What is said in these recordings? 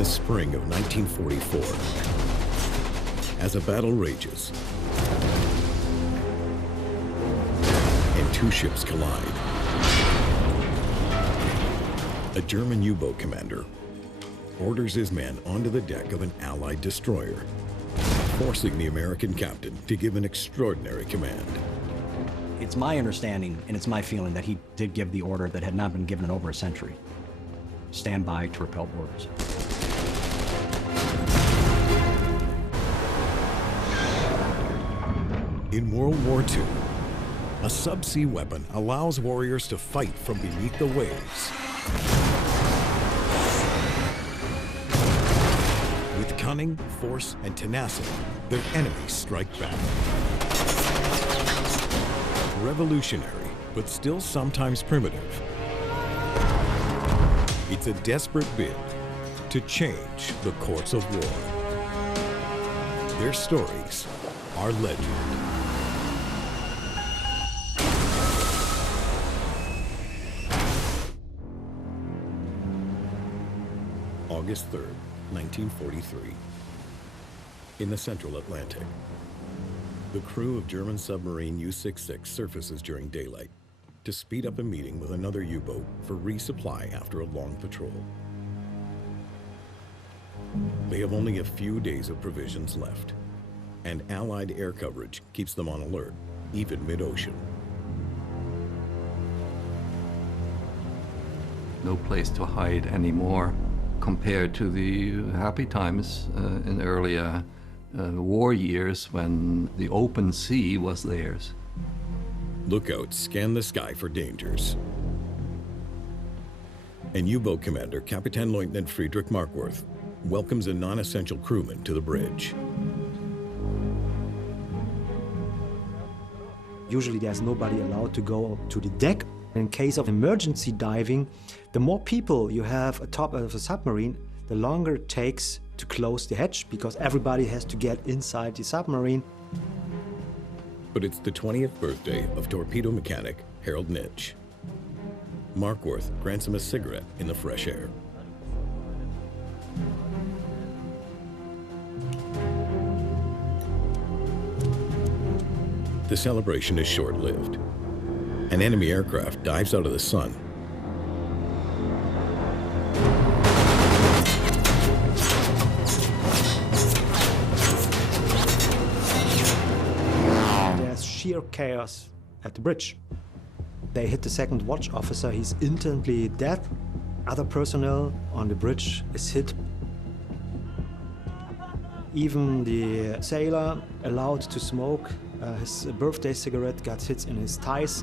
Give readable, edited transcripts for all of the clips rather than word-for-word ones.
the spring of 1944, as a battle rages and two ships collide, a German U-boat commander orders his men onto the deck of an Allied destroyer, forcing the American captain to give an extraordinary command. It's my understanding, and it's my feeling, that he did give the order that had not been given in over a century. Stand by to repel boarders. In World War II, a subsea weapon allows warriors to fight from beneath the waves. With cunning, force, and tenacity, their enemies strike back. Revolutionary, but still sometimes primitive. It's a desperate bid to change the course of war. Their stories are legend. August 3rd, 1943. In the central Atlantic, the crew of German submarine U-66 surfaces during daylight to speed up a meeting with another U-boat for resupply after a long patrol. They have only a few days of provisions left, and Allied air coverage keeps them on alert, even mid-ocean. No place to hide anymore compared to the happy times in earlier war years when the open sea was theirs. Lookouts scan the sky for dangers. And U-boat commander Captain Lieutenant Friedrich Markworth welcomes a non-essential crewman to the bridge. Usually there's nobody allowed to go to the deck. In case of emergency diving, the more people you have atop of a submarine, the longer it takes to close the hatch, because everybody has to get inside the submarine. But it's the 20th birthday of torpedo mechanic Harold Nitsch. Markworth grants him a cigarette in the fresh air. The celebration is short-lived. An enemy aircraft dives out of the sun. There's sheer chaos at the bridge. They hit the second watch officer, he's instantly dead. Other personnel on the bridge is hit. Even the sailor allowed to smoke, his birthday cigarette got hit in his thighs.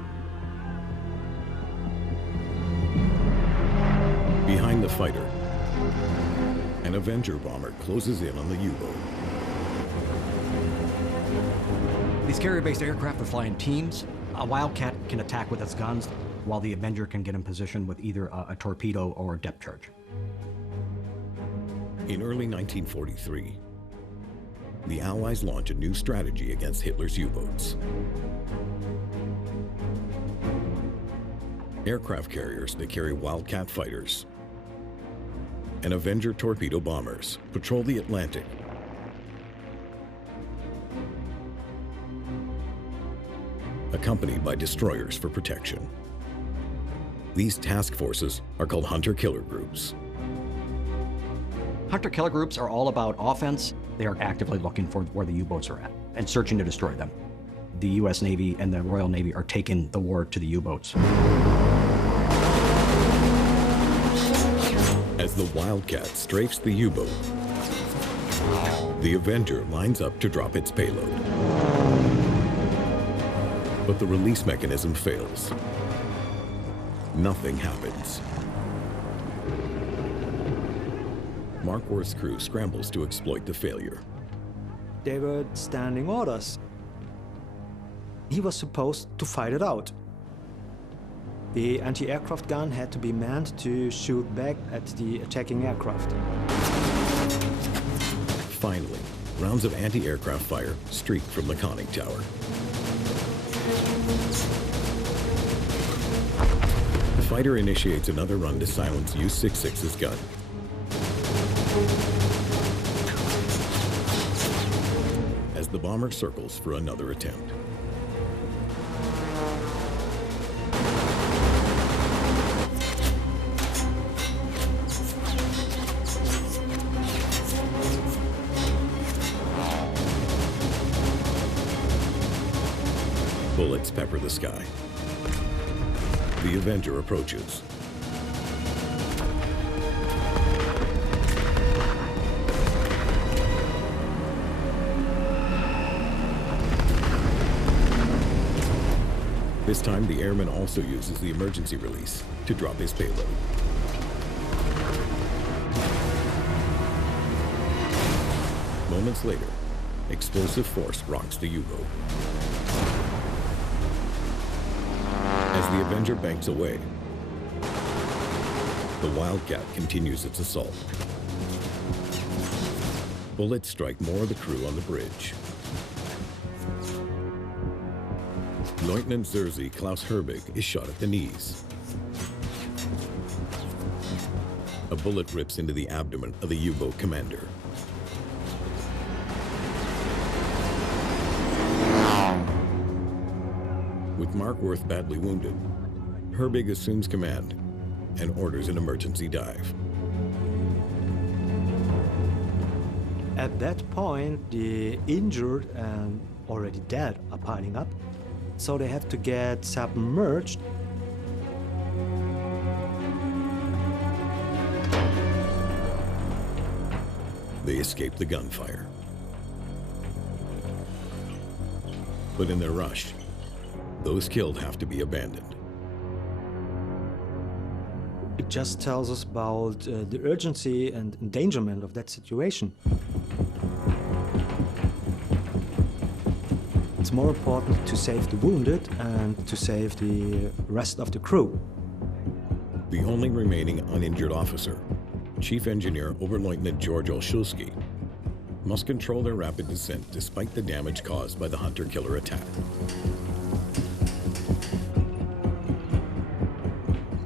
Behind the fighter, an Avenger bomber closes in on the U-boat. These carrier-based aircraft would fly in teams. A Wildcat can attack with its guns, while the Avenger can get in position with either a torpedo or a depth charge. In early 1943, the Allies launch a new strategy against Hitler's U-boats. Aircraft carriers that carry Wildcat fighters and Avenger torpedo bombers patrol the Atlantic. Accompanied by destroyers for protection. These task forces are called hunter-killer groups. Hunter-killer groups are all about offense. They are actively looking for where the U-boats are at and searching to destroy them. The U.S. Navy and the Royal Navy are taking the war to the U-boats. As the Wildcat strafes the U-boat, the Avenger lines up to drop its payload. But the release mechanism fails. Nothing happens. Markworth's crew scrambles to exploit the failure. They were standing orders. He was supposed to fight it out. The anti-aircraft gun had to be manned to shoot back at the attacking aircraft. Finally, rounds of anti-aircraft fire streak from the conning tower. The fighter initiates another run to silence U-66's gun. the bomber circles for another attempt. Bullets pepper the sky. The Avenger approaches. This time, the airman also uses the emergency release to drop his payload. Moments later, explosive force rocks the U-boat. As the Avenger banks away, the Wildcat continues its assault. Bullets strike more of the crew on the bridge. Lieutenant Zerzi Klaus Herbig is shot at the knees. A bullet rips into the abdomen of the U-boat commander. With Markworth badly wounded, Herbig assumes command and orders an emergency dive. At that point, the injured and already dead are piling up, so they have to get submerged. They escape the gunfire. But in their rush, those killed have to be abandoned. It just tells us about the urgency and endangerment of that situation. It's more important to save the wounded and to save the rest of the crew. The only remaining uninjured officer, Chief Engineer Oberleutnant George Olszewski, must control their rapid descent despite the damage caused by the hunter-killer attack.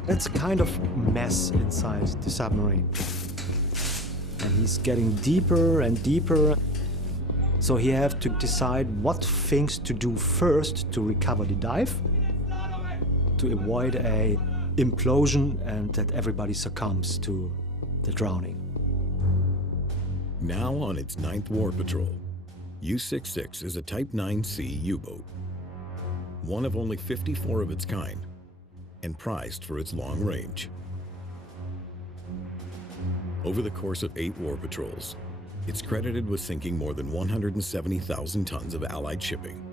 It's a kind of mess inside the submarine. And he's getting deeper and deeper. So he has to decide what things to do first to recover the dive, to avoid a implosion and that everybody succumbs to the drowning. Now on its 9th war patrol, U-66 is a Type 9C U-boat, one of only 54 of its kind, and prized for its long range. Over the course of 8 war patrols, it's credited with sinking more than 170,000 tons of Allied shipping.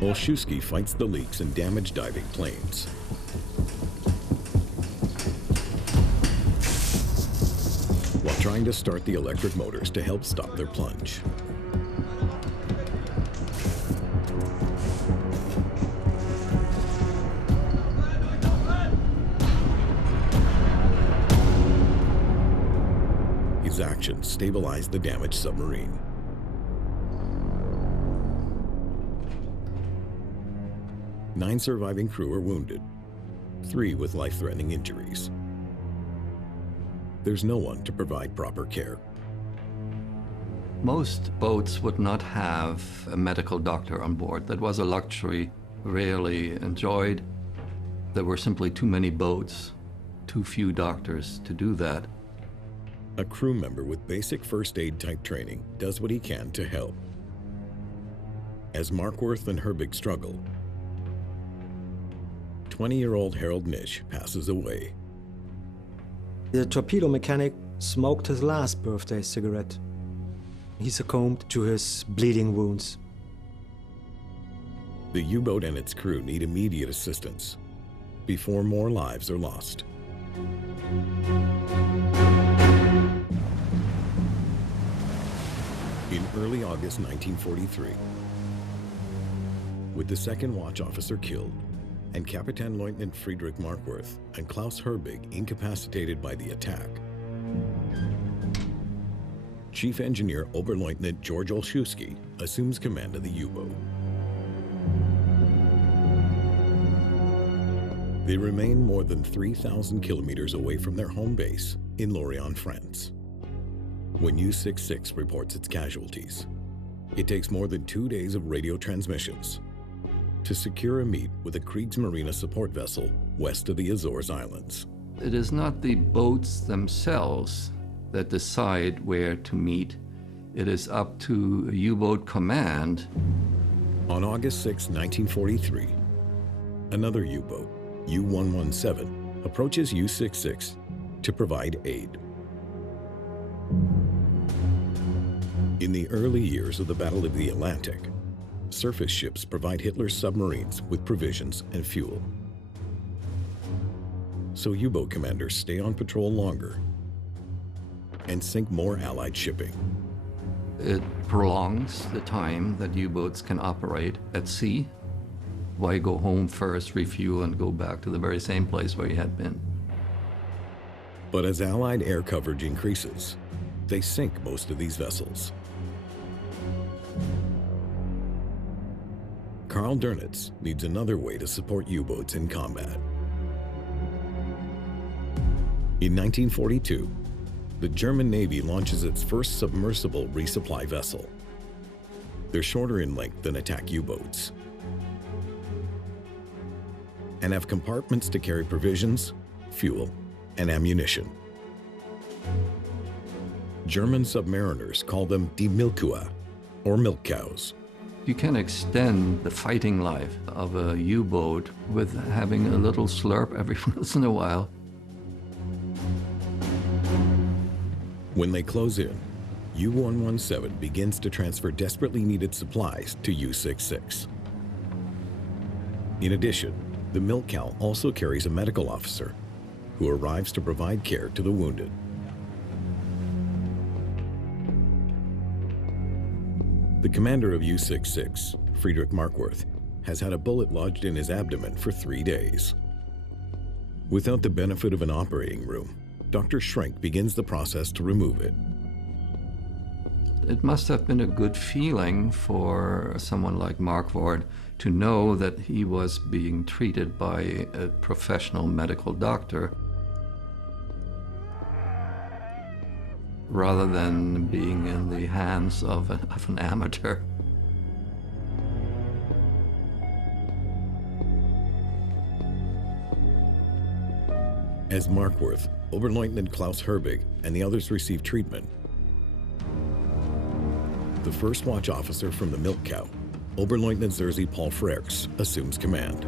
Olszewski fights the leaks and damaged diving planes. While trying to start the electric motors to help stop their plunge. His actions stabilized the damaged submarine. Nine surviving crew are wounded, 3 with life-threatening injuries. There's no one to provide proper care. Most boats would not have a medical doctor on board. That was a luxury rarely enjoyed. There were simply too many boats, too few doctors to do that. A crew member with basic first aid type training does what he can to help. As Markworth and Herbig struggle, 20-year-old Harold Nish passes away. The torpedo mechanic smoked his last birthday cigarette. He succumbed to his bleeding wounds. The U-boat and its crew need immediate assistance before more lives are lost. In early August 1943, with the second watch officer killed and Captain Lieutenant Friedrich Markworth and Klaus Herbig incapacitated by the attack, Chief Engineer Oberleutnant George Olszewski assumes command of the U-boat. They remain more than 3,000 kilometers away from their home base in Lorient, France. When U-66 reports its casualties, it takes more than 2 days of radio transmissions to secure a meet with a Kriegsmarine support vessel west of the Azores Islands. It is not the boats themselves that decide where to meet. It is up to a U-boat command. On August 6, 1943, another U-boat, U-117, approaches U-66 to provide aid. In the early years of the Battle of the Atlantic, surface ships provide Hitler's submarines with provisions and fuel. So U-boat commanders stay on patrol longer and sink more Allied shipping. It prolongs the time that U-boats can operate at sea. Why go home first, refuel, and go back to the very same place where you had been? But as Allied air coverage increases, they sink most of these vessels. Karl Dönitz needs another way to support U-boats in combat. In 1942, the German Navy launches its first submersible resupply vessel. They're shorter in length than attack U-boats and have compartments to carry provisions, fuel, and ammunition. German submariners call them Die Milchkühe, or milk cows. You can extend the fighting life of a U-boat with having a little slurp every once in a while. When they close in, U-117 begins to transfer desperately needed supplies to U-66. In addition, the milk cow also carries a medical officer who arrives to provide care to the wounded. The commander of U-66, Friedrich Markworth, has had a bullet lodged in his abdomen for 3 days. Without the benefit of an operating room, Dr. Schrenk begins the process to remove it. It must have been a good feeling for someone like Markworth to know that he was being treated by a professional medical doctor rather than being in the hands of an amateur. As Markworth, Oberleutnant Klaus Herbig, and the others receive treatment, the first watch officer from the milk cow, Oberleutnant Zerzy Paul Freerks, assumes command.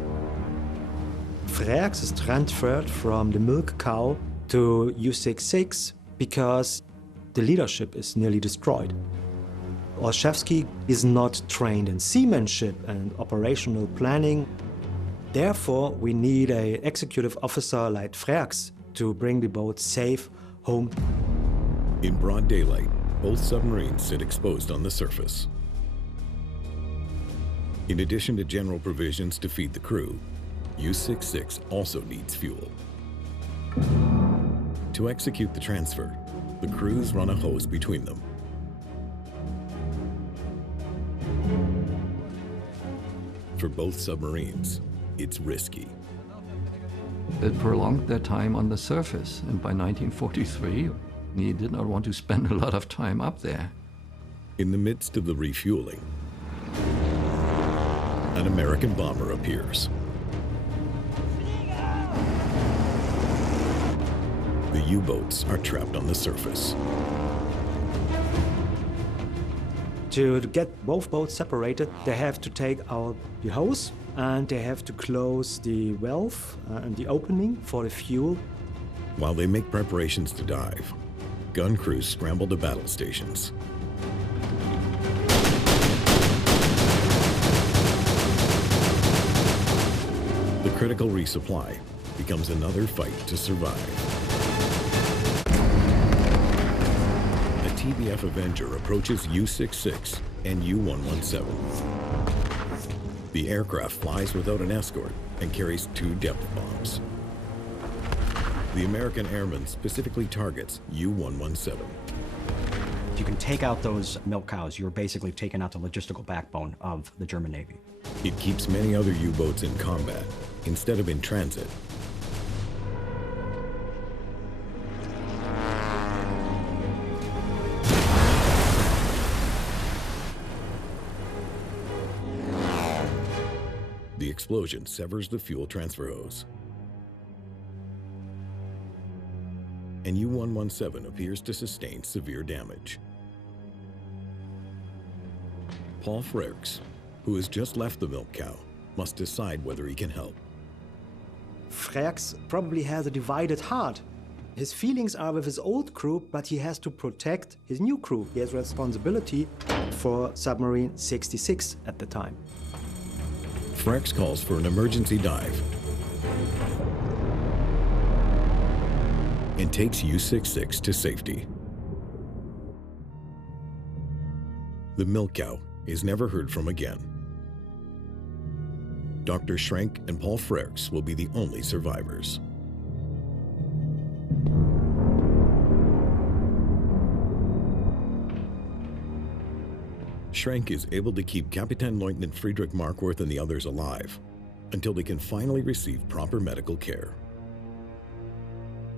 Freerks is transferred from the milk cow to U-66 because the leadership is nearly destroyed. Olszewski is not trained in seamanship and operational planning. Therefore, we need an executive officer like Freerks to bring the boat safe home. In broad daylight, both submarines sit exposed on the surface. In addition to general provisions to feed the crew, U-66 also needs fuel. To execute the transfer, the crews run a hose between them. For both submarines, it's risky. It prolonged their time on the surface, and by 1943, he did not want to spend a lot of time up there. In the midst of the refueling, an American bomber appears. The U-boats are trapped on the surface. To get both boats separated, they have to take out the hose and they have to close the valve and the opening for the fuel. While they make preparations to dive, gun crews scramble to battle stations. The critical resupply becomes another fight to survive. A TBF Avenger approaches U-66 and U-117. The aircraft flies without an escort and carries 2 depth bombs. The American airman specifically targets U-117. If you can take out those milk cows, you're basically taking out the logistical backbone of the German Navy. It keeps many other U-boats in combat instead of in transit. The explosion severs the fuel transfer hose. And U-117 appears to sustain severe damage. Paul Frerks, who has just left the milk cow, must decide whether he can help. Frerks probably has a divided heart. His feelings are with his old crew, but he has to protect his new crew. He has responsibility for submarine 66 at the time. Frerks calls for an emergency dive and takes U-66 to safety. The milk cow is never heard from again. Dr. Schrenk and Paul Frerks will be the only survivors. Schrenk is able to keep Captain Lieutenant Friedrich Markworth and the others alive until they can finally receive proper medical care.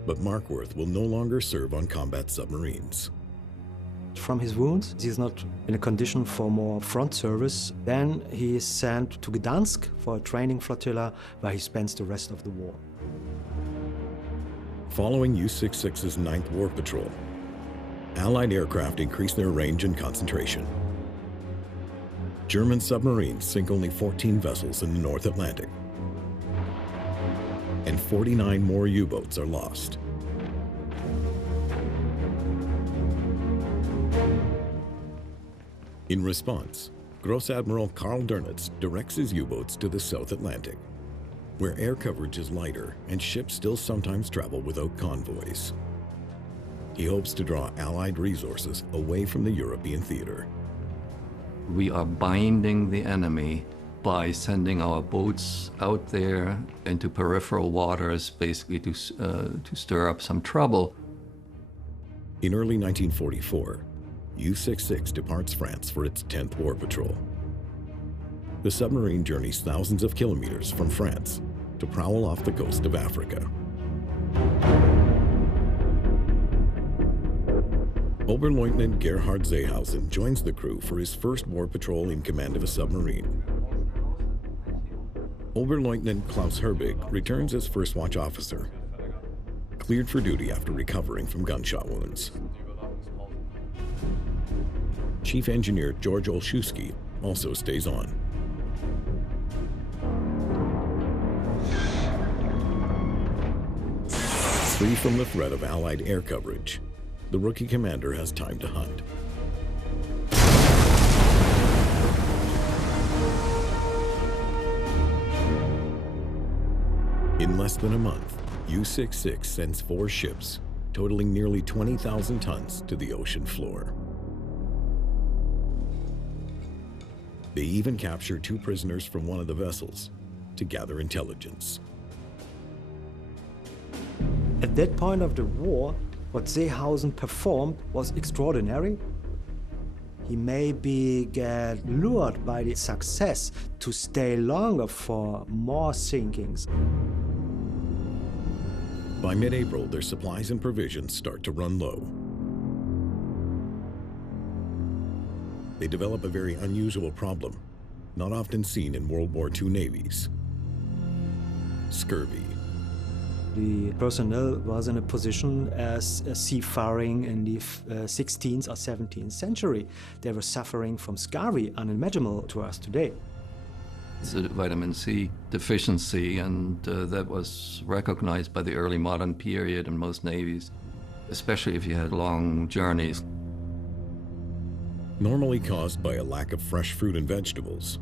But Markworth will no longer serve on combat submarines. From his wounds, he's not in a condition for more front service. Then he is sent to Gdansk for a training flotilla where he spends the rest of the war. Following U-66's 9th War Patrol, Allied aircraft increase their range and concentration. German submarines sink only 14 vessels in the North Atlantic, and 49 more U-boats are lost. In response, Gross Admiral Karl Dönitz directs his U-boats to the South Atlantic, where air coverage is lighter and ships still sometimes travel without convoys. He hopes to draw Allied resources away from the European theater. We are binding the enemy by sending our boats out there into peripheral waters, basically to stir up some trouble. In early 1944, U-66 departs France for its 10th War Patrol. The submarine journeys thousands of kilometers from France to prowl off the coast of Africa. Oberleutnant Gerhard Seehausen joins the crew for his first war patrol in command of a submarine. Oberleutnant Klaus Herbig returns as first watch officer, cleared for duty after recovering from gunshot wounds. Chief Engineer George Olszewski also stays on. Free from the threat of Allied air coverage, the rookie commander has time to hunt. In less than a month, U-66 sends 4 ships, totaling nearly 20,000 tons, to the ocean floor. They even capture 2 prisoners from one of the vessels to gather intelligence. At that point of the war, what Seehausen performed was extraordinary. He maybe get lured by the success to stay longer for more sinkings. By mid-April, their supplies and provisions start to run low. They develop a very unusual problem, not often seen in World War II navies: scurvy. The personnel was in a position as a seafaring in the 16th or 17th century. They were suffering from scurvy, unimaginable to us today. It's a vitamin C deficiency, and that was recognized by the early modern period in most navies, especially if you had long journeys. Normally caused by a lack of fresh fruit and vegetables,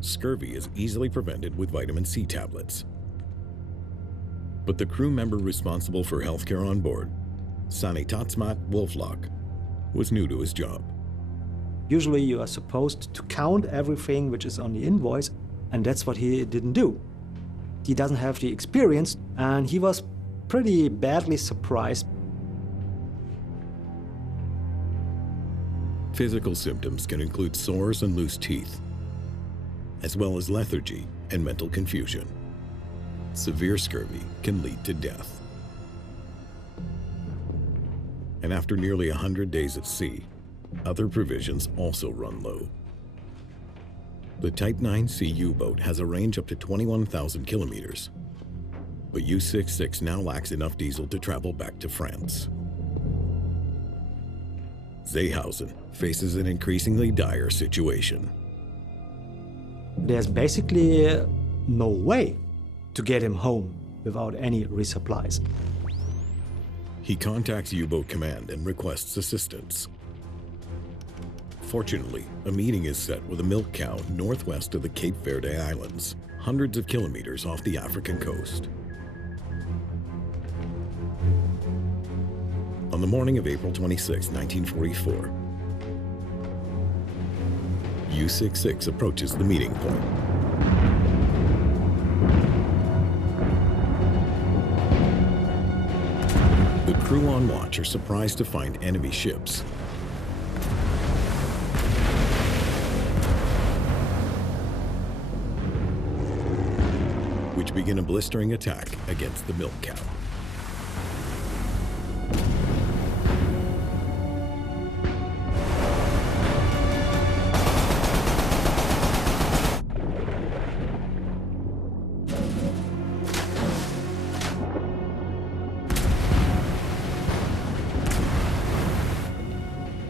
scurvy is easily prevented with vitamin C tablets. But the crew member responsible for healthcare on board, Sanitatsmat Wolflock, was new to his job. Usually you are supposed to count everything which is on the invoice, and that's what he didn't do. He doesn't have the experience, and he was pretty badly surprised. Physical symptoms can include sores and loose teeth, as well as lethargy and mental confusion. Severe scurvy can lead to death. And after nearly 100 days at sea, other provisions also run low. The Type 9C U-boat has a range up to 21,000 kilometers, but U-66 now lacks enough diesel to travel back to France. Seehausen faces an increasingly dire situation. There's basically no way to get him home without any resupplies. He contacts U-boat command and requests assistance. Fortunately, a meeting is set with a milk cow northwest of the Cape Verde Islands, hundreds of kilometers off the African coast. On the morning of April 26, 1944, U-66 approaches the meeting point. The crew on watch are surprised to find enemy ships. Which begin a blistering attack against the milk cow.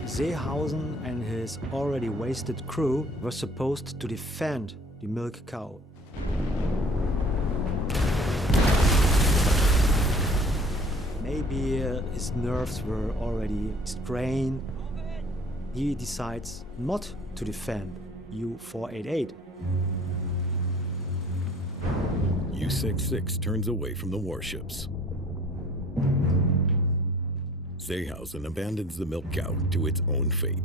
Seehausen and his already wasted crew were supposed to defend the milk cow. Maybe his nerves were already strained. He decides not to defend U-488. U-66 turns away from the warships. Seehausen abandons the milk cow to its own fate.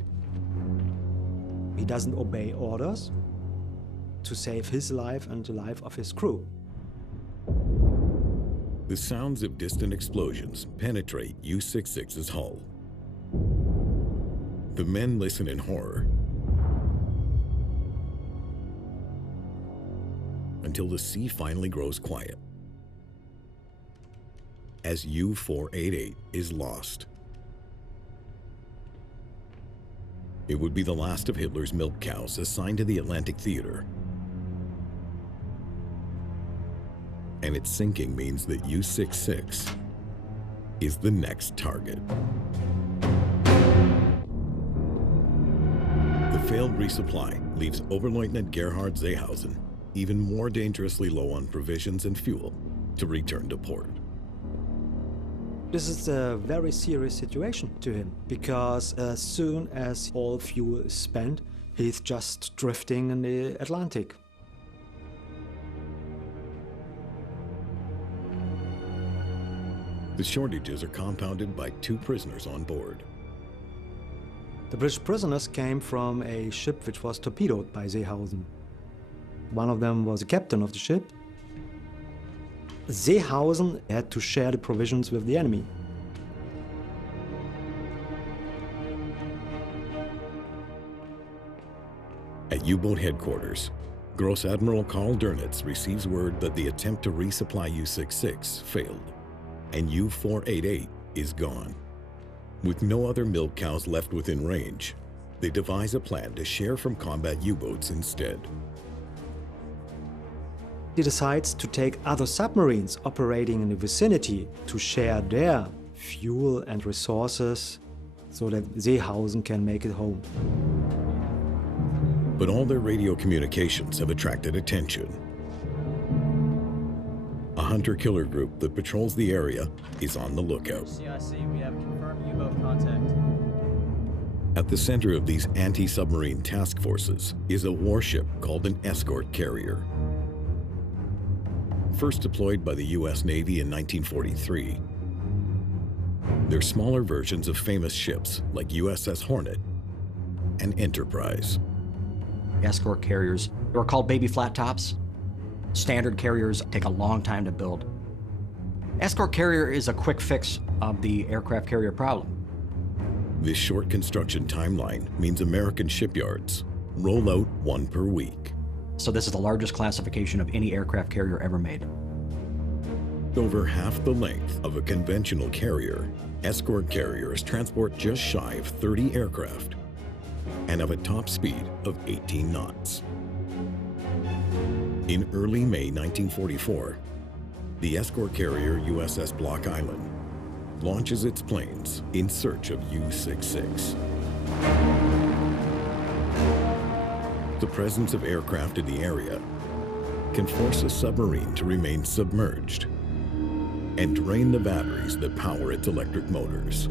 He doesn't obey orders to save his life and the life of his crew. The sounds of distant explosions penetrate U-66's hull. The men listen in horror until the sea finally grows quiet as U-488 is lost. It would be the last of Hitler's milk cows assigned to the Atlantic Theater. And its sinking means that U-66 is the next target. The failed resupply leaves Oberleutnant Gerhard Seehausen even more dangerously low on provisions and fuel to return to port. This is a very serious situation to him, because as soon as all fuel is spent, he's just drifting in the Atlantic. The shortages are compounded by 2 prisoners on board. The British prisoners came from a ship which was torpedoed by Seehausen. One of them was the captain of the ship. Seehausen had to share the provisions with the enemy. At U-boat headquarters, Gross Admiral Karl Dönitz receives word that the attempt to resupply U-66 failed, and U-488 is gone. With no other milk cows left within range, they devise a plan to share from combat U-boats instead. He decides to take other submarines operating in the vicinity to share their fuel and resources so that Seehausen can make it home. But all their radio communications have attracted attention. A hunter-killer group that patrols the area is on the lookout. CIC, we have confirmed U-boat contact. At the center of these anti-submarine task forces is a warship called an escort carrier. First deployed by the U.S. Navy in 1943, they're smaller versions of famous ships like USS Hornet and Enterprise. Escort carriers, they were called baby flat tops. Standard carriers take a long time to build. Escort carrier is a quick fix of the aircraft carrier problem. This short construction timeline means American shipyards roll out one per week. So this is the largest classification of any aircraft carrier ever made. Over half the length of a conventional carrier, escort carriers transport just shy of 30 aircraft and have a top speed of 18 knots. In early May 1944, the escort carrier USS Block Island launches its planes in search of U-66. The presence of aircraft in the area can force a submarine to remain submerged and drain the batteries that power its electric motors.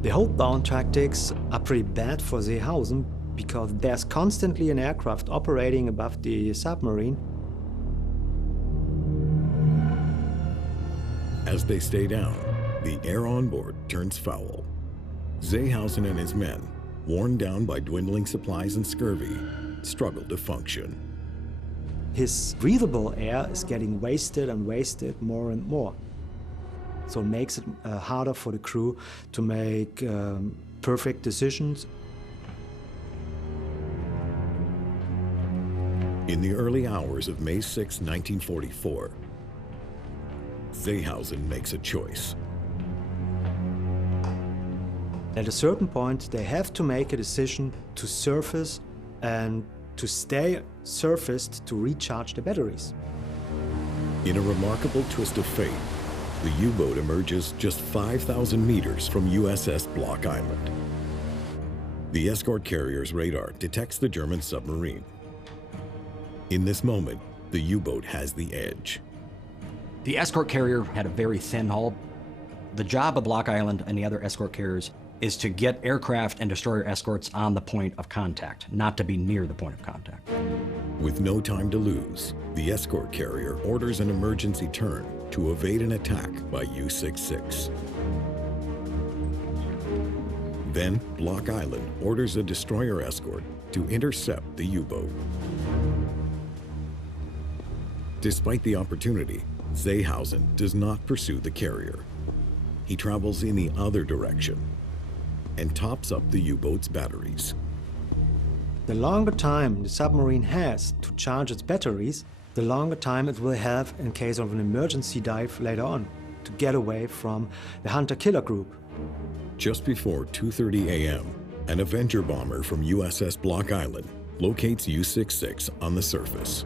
The hold-down tactics are pretty bad for Seehausen because there's constantly an aircraft operating above the submarine. As they stay down, the air on board turns foul. Seehausen and his men, worn down by dwindling supplies and scurvy, struggle to function. His breathable air is getting wasted and wasted more and more. So it makes it harder for the crew to make perfect decisions. In the early hours of May 6, 1944, Seehausen makes a choice. At a certain point, they have to make a decision to surface and to stay surfaced to recharge the batteries. In a remarkable twist of fate, the U-boat emerges just 5,000 meters from USS Block Island. The escort carrier's radar detects the German submarine. In this moment, the U-boat has the edge. The escort carrier had a very thin hull. The job of Block Island and the other escort carriers is to get aircraft and destroyer escorts on the point of contact, not to be near the point of contact. With no time to lose, the escort carrier orders an emergency turn to evade an attack by U-66. Then, Block Island orders a destroyer escort to intercept the U-boat. Despite the opportunity, Seehausen does not pursue the carrier. He travels in the other direction and tops up the U-boat's batteries. The longer time the submarine has to charge its batteries, the longer time it will have in case of an emergency dive later on to get away from the hunter-killer group. Just before 2:30 a.m., an Avenger bomber from USS Block Island locates U-66 on the surface.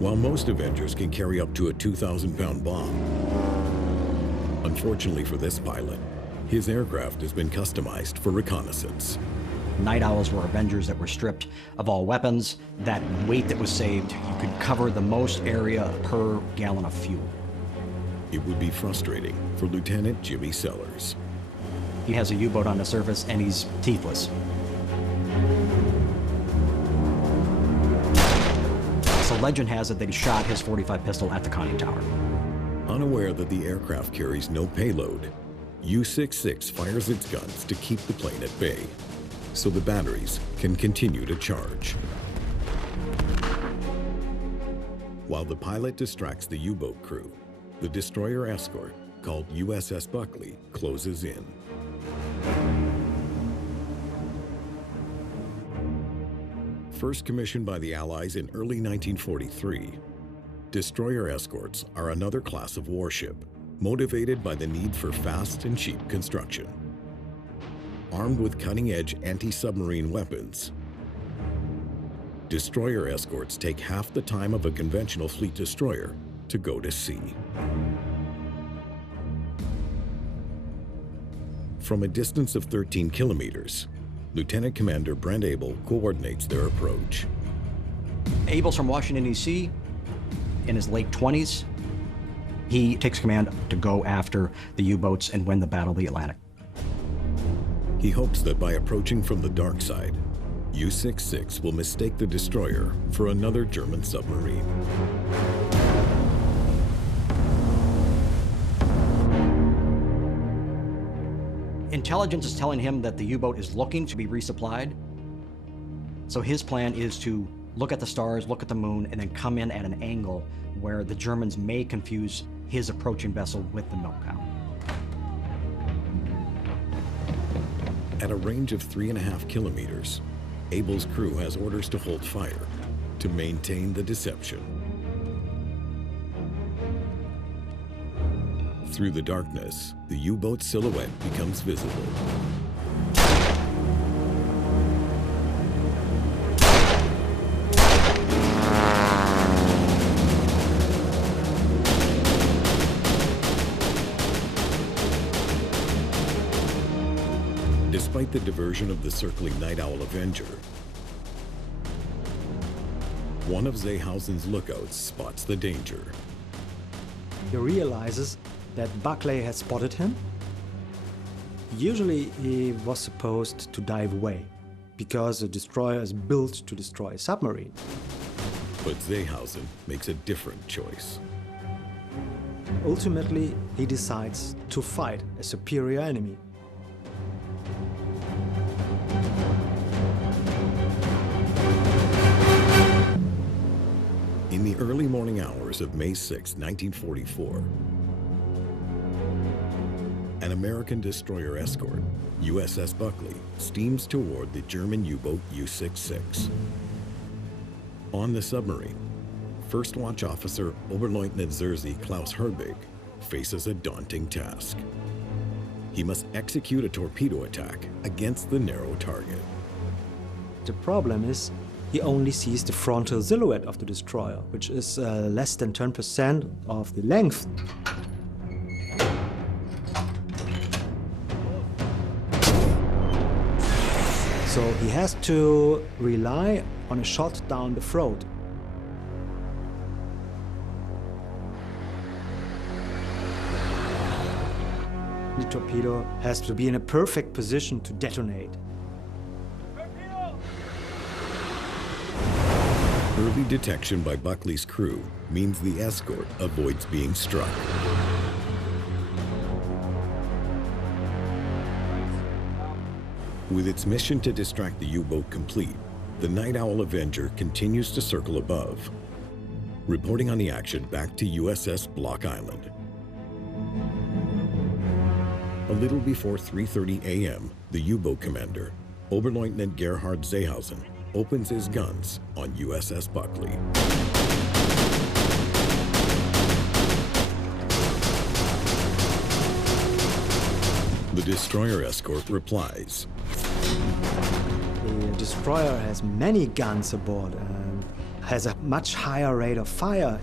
While most Avengers can carry up to a 2,000-pound bomb, unfortunately for this pilot, his aircraft has been customized for reconnaissance. Night Owls were Avengers that were stripped of all weapons. That weight that was saved, you could cover the most area per gallon of fuel. It would be frustrating for Lieutenant Jimmy Sellers. He has a U-boat on the surface and he's teethless. So legend has it that he shot his .45 pistol at the conning tower. Unaware that the aircraft carries no payload, U-66 fires its guns to keep the plane at bay, so the batteries can continue to charge. While the pilot distracts the U-boat crew, the destroyer escort, called USS Buckley, closes in. First commissioned by the Allies in early 1943, destroyer escorts are another class of warship, motivated by the need for fast and cheap construction. Armed with cutting-edge anti-submarine weapons, destroyer escorts take half the time of a conventional fleet destroyer to go to sea. From a distance of 13 kilometers, Lieutenant Commander Brent Abel coordinates their approach. Abel's from Washington, D.C., in his late 20s. He takes command to go after the U-boats and win the Battle of the Atlantic. He hopes that by approaching from the dark side, U-66 will mistake the destroyer for another German submarine. Intelligence is telling him that the U-boat is looking to be resupplied, So his plan is to look at the stars, look at the moon, and then come in at an angle where the Germans may confuse his approaching vessel with the milk cow. At a range of 3.5 kilometers, Abel's crew has orders to hold fire to maintain the deception. Through the darkness, the U-boat silhouette becomes visible. Despite the diversion of the circling Night Owl Avenger, one of Seehausen's lookouts spots the danger. He realizes that Buckley had spotted him. Usually he was supposed to dive away, because a destroyer is built to destroy a submarine. But Seehausen makes a different choice. Ultimately, he decides to fight a superior enemy. In the early morning hours of May 6, 1944, an American destroyer escort, USS Buckley, steams toward the German U-boat U-66. On the submarine, First Watch Officer Oberleutnant Zerzi Klaus Herbig faces a daunting task. He must execute a torpedo attack against the narrow target. The problem is, he only sees the frontal silhouette of the destroyer, which is less than 10% of the length. So he has to rely on a shot down the throat. The torpedo has to be in a perfect position to detonate. Early detection by Buckley's crew means the escort avoids being struck. With its mission to distract the U-boat complete, the Night Owl Avenger continues to circle above, reporting on the action back to USS Block Island. A little before 3:30 a.m., the U-boat commander, Oberleutnant Gerhard Seehausen, opens his guns on USS Buckley. The destroyer escort replies. The destroyer has many guns aboard and has a much higher rate of fire.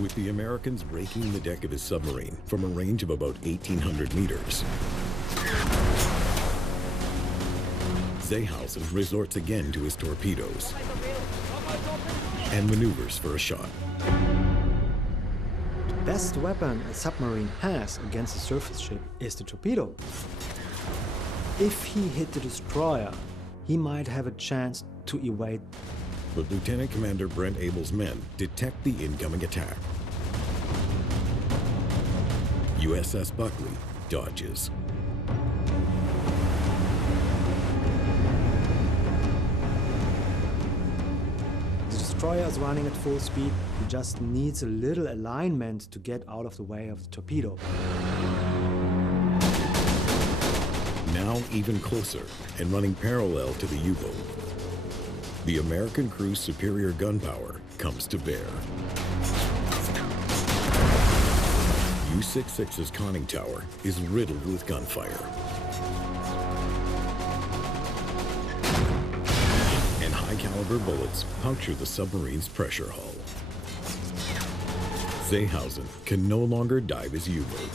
With the Americans raking the deck of his submarine from a range of about 1,800 meters, Seehausen resorts again to his torpedoes and maneuvers for a shot. The best weapon a submarine has against a surface ship is the torpedo. If he hit the destroyer, he might have a chance to evade. But Lieutenant Commander Brent Abel's men detect the incoming attack. USS Buckley dodges. The destroyer is running at full speed. He just needs a little alignment to get out of the way of the torpedo. Now even closer and running parallel to the U-boat, the American crew's superior gunpower comes to bear. U-66's conning tower is riddled with gunfire. And high-caliber bullets puncture the submarine's pressure hull. Seehausen can no longer dive his U-boat.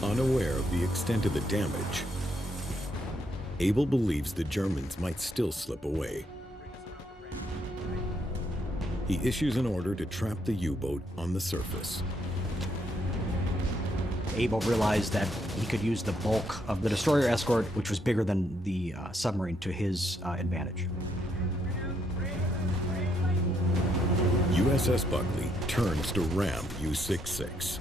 Unaware of the extent of the damage, Abel believes the Germans might still slip away. He issues an order to trap the U-boat on the surface. Abel realized that he could use the bulk of the destroyer escort, which was bigger than the submarine, to his advantage. USS Buckley turns to ram U-66.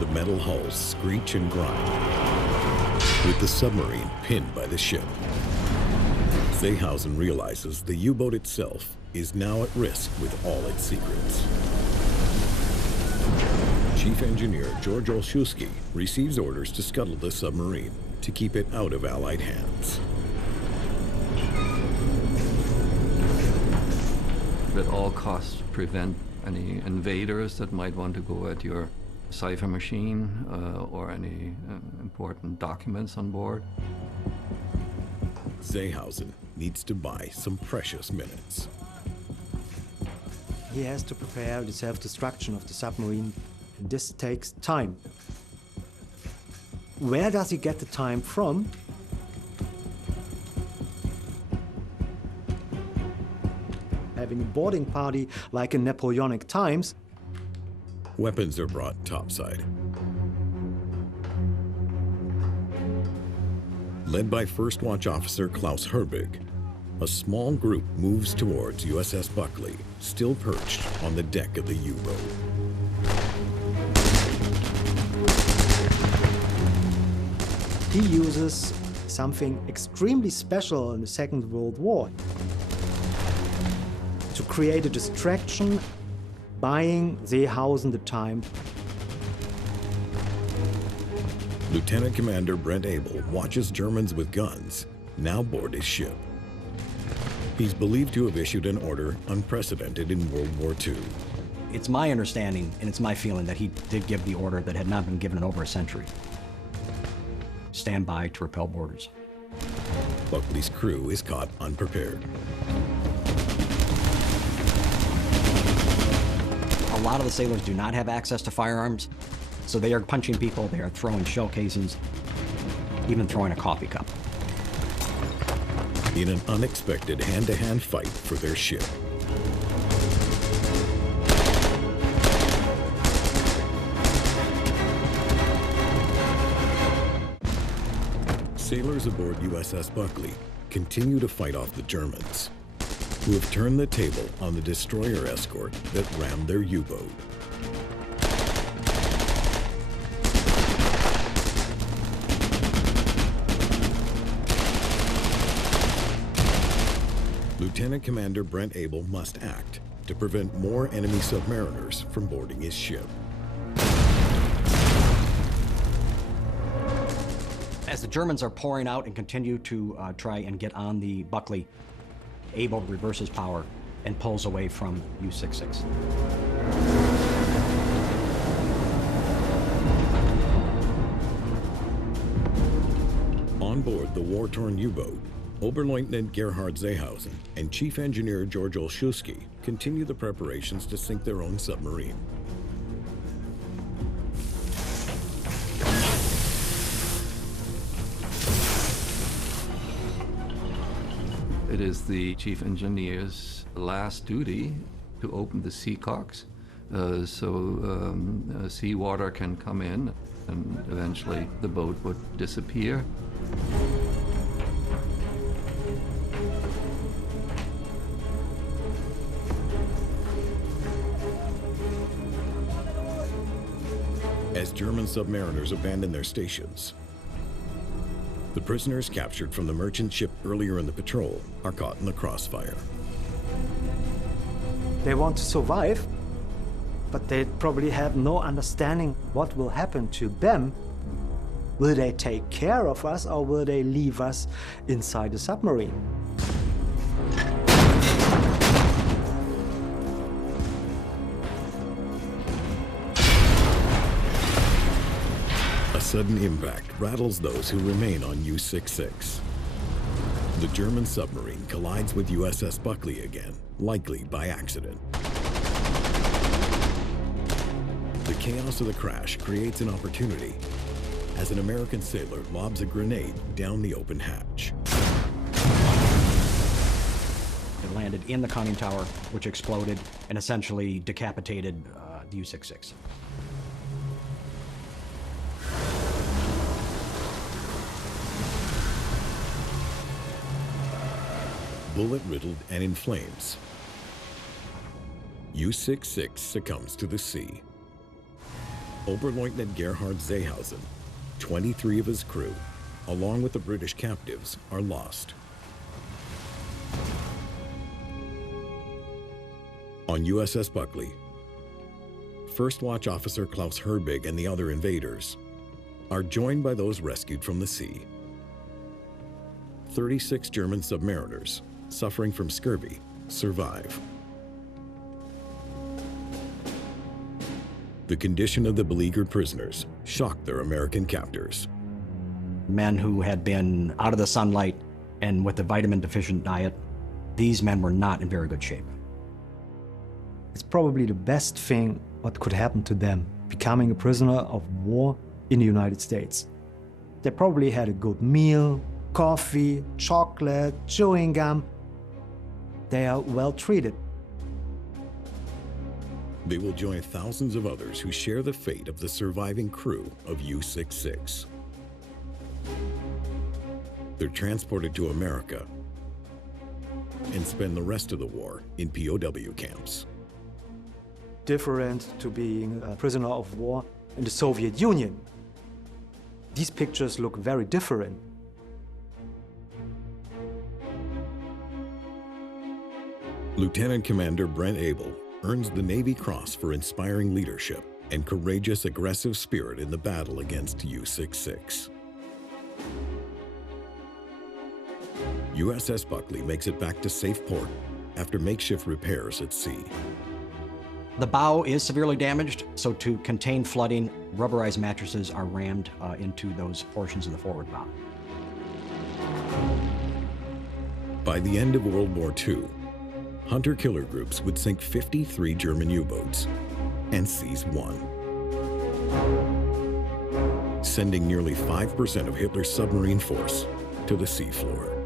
The metal hulls screech and grind, with the submarine pinned by the ship. Seehausen realizes the U-boat itself is now at risk with all its secrets. Chief Engineer George Olszewski receives orders to scuttle the submarine to keep it out of Allied hands. At all costs, prevent any invaders that might want to go at your cipher machine or any important documents on board. Seehausen needs to buy some precious minutes. He has to prepare the self-destruction of the submarine. This takes time. Where does he get the time from? Having a boarding party like in Napoleonic times. Weapons are brought topside. Led by First Watch Officer Klaus Herbig, a small group moves towards USS Buckley, still perched on the deck of the U-boat. He uses something extremely special in the Second World War to create a distraction, buying Seehausen the time. Lieutenant Commander Brent Abel watches Germans with guns now board his ship. He's believed to have issued an order unprecedented in World War II. It's my understanding, and it's my feeling, that he did give the order that had not been given in over a century. Stand by to repel boarders. Buckley's crew is caught unprepared. A lot of the sailors do not have access to firearms, so they are punching people, they are throwing shell casings, even throwing a coffee cup. In an unexpected hand-to-hand fight for their ship. Sailors aboard USS Buckley continue to fight off the Germans, who have turned the table on the destroyer escort that rammed their U-boat. Lieutenant Commander Brent Abel must act to prevent more enemy submariners from boarding his ship. As the Germans are pouring out and continue to try and get on the Buckley, Abel reverses power and pulls away from U-66. On board the war-torn U-boat, Oberleutnant Gerhard Seehausen and Chief Engineer George Olszewski continue the preparations to sink their own submarine. It is the chief engineer's last duty to open the seacocks so seawater can come in and eventually the boat would disappear. As German submariners abandon their stations, the prisoners captured from the merchant ship earlier in the patrol are caught in the crossfire. They want to survive, but they probably have no understanding what will happen to them. Will they take care of us or will they leave us inside the submarine? A sudden impact rattles those who remain on U-66. The German submarine collides with USS Buckley again, likely by accident. The chaos of the crash creates an opportunity as an American sailor lobs a grenade down the open hatch. It landed in the conning tower, which exploded and essentially decapitated the U-66. bullet-riddled and in flames. U-66 succumbs to the sea. Oberleutnant Gerhard Seehausen, 23 of his crew, along with the British captives, are lost. On USS Buckley, First Watch Officer Klaus Herbig and the other invaders are joined by those rescued from the sea. 36 German submariners, suffering from scurvy, survive. The condition of the beleaguered prisoners shocked their American captors. Men who had been out of the sunlight and with a vitamin-deficient diet, these men were not in very good shape. It's probably the best thing what could happen to them, becoming a prisoner of war in the United States. They probably had a good meal, coffee, chocolate, chewing gum. They are well treated. They will join thousands of others who share the fate of the surviving crew of U-66. They're transported to America and spend the rest of the war in POW camps. Different to being a prisoner of war in the Soviet Union. These pictures look very different. Lieutenant Commander Brent Abel earns the Navy Cross for inspiring leadership and courageous, aggressive spirit in the battle against U-66. USS Buckley makes it back to safe port after makeshift repairs at sea. The bow is severely damaged, so to contain flooding, rubberized mattresses are rammed into those portions of the forward bow. By the end of World War II, hunter-killer groups would sink 53 German U-boats and seize one, sending nearly 5% of Hitler's submarine force to the seafloor.